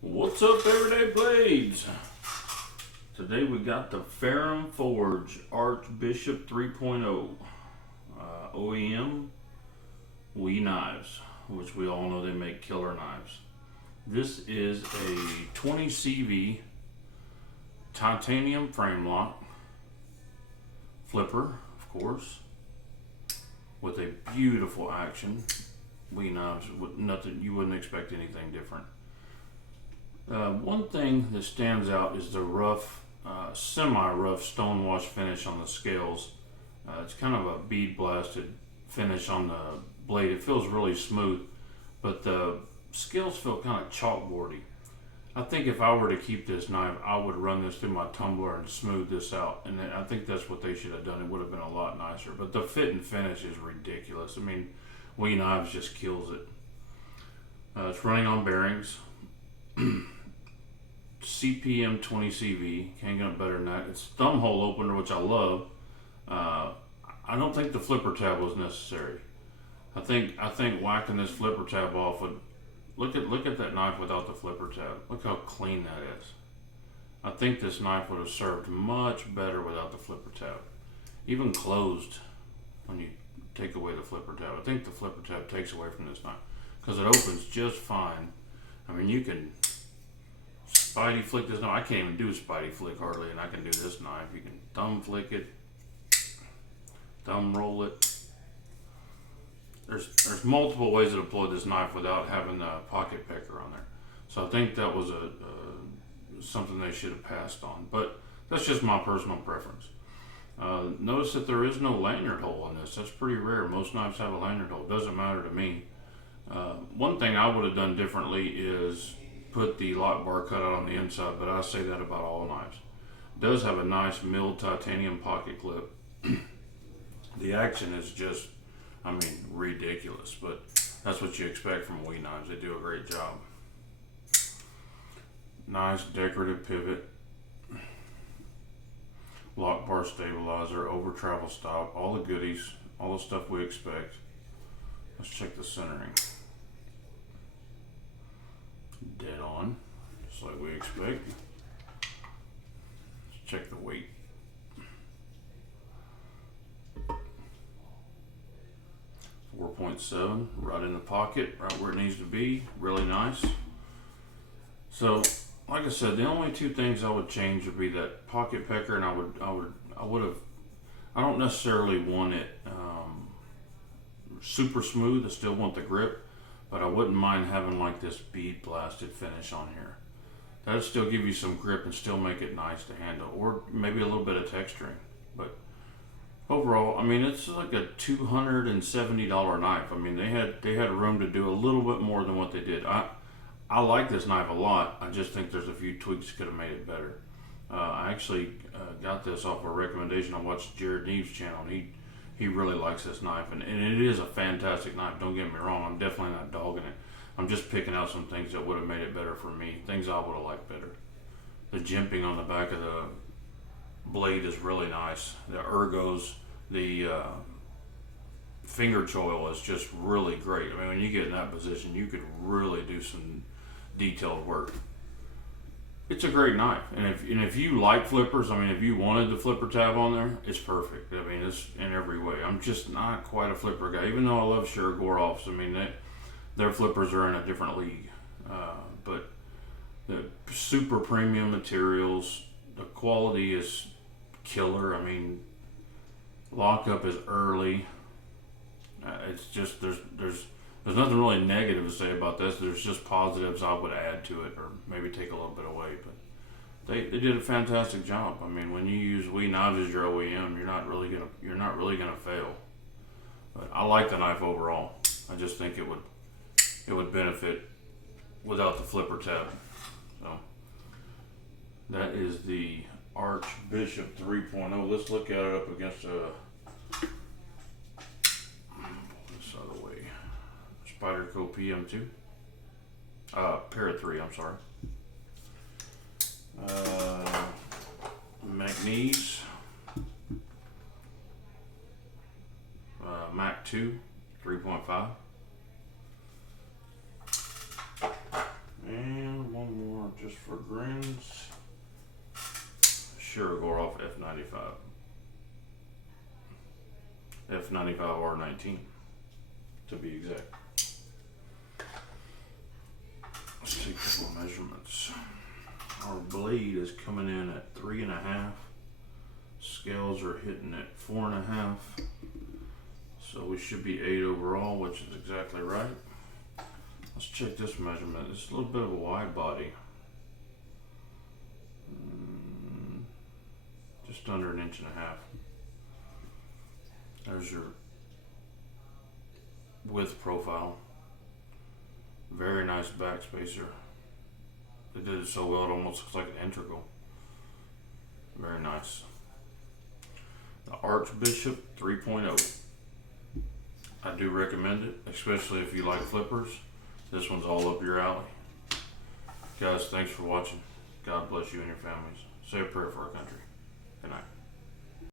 What's up, Everyday Blades? Today we got the Ferrum Forge Archbishop 3.0 OEM Wee knives, which we all know they make killer knives. This is a 20 CV titanium frame lock flipper, of course, with a beautiful action. Wee knives, with nothing, you wouldn't expect anything different. One thing that stands out is the rough, semi-rough stonewash finish on the scales. It's kind of a bead blasted finish on the blade. It feels really smooth, but the scales feel kind of chalkboardy. I think if I were to keep this knife, I would run this through my tumbler and smooth this out. And I think that's what they should have done. It would have been a lot nicer. But the fit and finish is ridiculous. I mean, Wee Knives just kills it. It's running on bearings. CPM 20 CV, can't get better than that. It's thumb hole opener, which I love. I don't think the flipper tab was necessary. I think whacking this flipper tab off would look at that knife without the flipper tab. Look how clean that is. I think this knife would have served much better without the flipper tab. Even closed when you take away the flipper tab. I think the flipper tab takes away from this knife because it opens just fine. I mean, you can Spidey flick this knife. I can't even do a Spidey flick hardly, and I can do this knife. You can thumb flick it, thumb roll it. There's multiple ways to deploy this knife without having the pocket pecker on there. So I think that was something they should have passed on. But that's just my personal preference. Notice that there is no lanyard hole on this. That's pretty rare. Most knives have a lanyard hole. It doesn't matter to me. One thing I would have done differently is put the lock bar cutout on the inside, but I say that about all knives. It does have a nice milled titanium pocket clip. The action is just, I mean, ridiculous, but that's what you expect from Wee Knives. They do a great job. Nice decorative pivot, lock bar stabilizer, over travel stop, all the goodies, all the stuff we expect. Let's check the centering. Dead on, just like we expect. Let's check the weight. .7, right in the pocket, right where it needs to be. Really nice. So, like I said, the only two things I would change would be that pocket pecker, and I would have. I don't necessarily want it super smooth. I still want the grip, but I wouldn't mind having like this bead blasted finish on here. That'd still give you some grip and still make it nice to handle, or maybe a little bit of texturing. But overall, I mean, it's like a $270 knife. I mean, they had room to do a little bit more than what they did. I like this knife a lot. I just think there's a few tweaks that could have made it better. I actually got this off a recommendation. I watched Jared Neve's channel, and he really likes this knife, and it is a fantastic knife. Don't get me wrong. I'm definitely not dogging it. I'm just picking out some things that would have made it better for me. Things I would have liked better. The jimping on the back of the blade is really nice. The ergos, the finger choil is just really great. I mean, when you get in that position, you could really do some detailed work. It's a great knife, and if you like flippers, I mean, if you wanted the flipper tab on there, it's perfect. I mean, it's in every way. I'm just not quite a flipper guy, even though I love Shurgoroffs. I mean, their flippers are in a different league, but the super premium materials, the quality is killer. I mean, lockup is early. It's just there's nothing really negative to say about this. There's just positives I would add to it, or maybe take a little bit away. But they did a fantastic job. I mean, when you use Wee Knives as your OEM, you're not really gonna fail. But I like the knife overall. I just think it would benefit without the flipper tab. So that is the Archbishop 3.0. Let's look at it up against a Spyderco PM2. Parrot 3, I'm sorry. Magnese. Mac 2, 3.5. And one more. sure it'll go off F95. F95 R19 to be exact. Let's take a couple of measurements. Our blade is coming in at 3.5. Scales are hitting at 4.5. So we should be 8 overall, which is exactly right. Let's check this measurement. It's a little bit of a wide body. Just under 1.5 inches. There's your width profile. Very nice back spacer. They did it so well it almost looks like an integral. Very nice. The Archbishop 3.0. I do recommend it, especially if you like flippers. This one's all up your alley. Guys, thanks for watching. God bless you and your families. Say a prayer for our country.